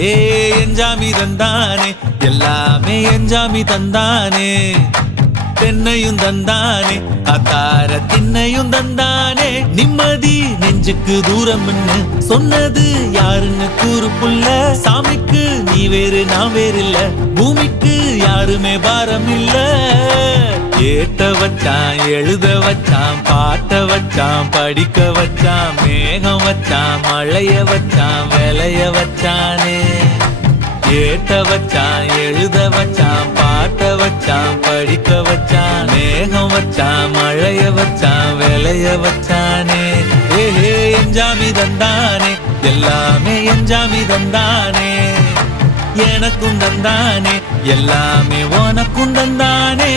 ஏ எஞ்சாமி தந்தானே எல்லாமே எஞ்சாமி தந்தானே தென்னையும் தந்தானே அத்தார திண்ணையும் தந்தானே நிம்மதி நெஞ்சுக்கு தூரம்னு சொன்னது யாருன்னு கூறு புள்ள சாமிக்கு நீ வேறு நான் வேறு இல்ல பூமிக்கு யாருமே பாரம் இல்ல ஏத்த வச்சான் எழுத வச்சான் பாட்ட வச்சான் படிக்க வச்சான் மேகம் வச்சான் மழைய வச்சான் விளைய வச்சானே ஏத்த வச்சான் எழுத வச்சான் பாட்ட வச்சான் படிக்க வச்சான் மேகம் வச்சான் மழைய வச்சான் விளைய வச்சானே ஏஹே எஞ்சாமி தந்தானே எல்லாமே எஞ்சாமி தந்தானே எனக்கும் தந்தானே எல்லாமே உனக்கும் தந்தானே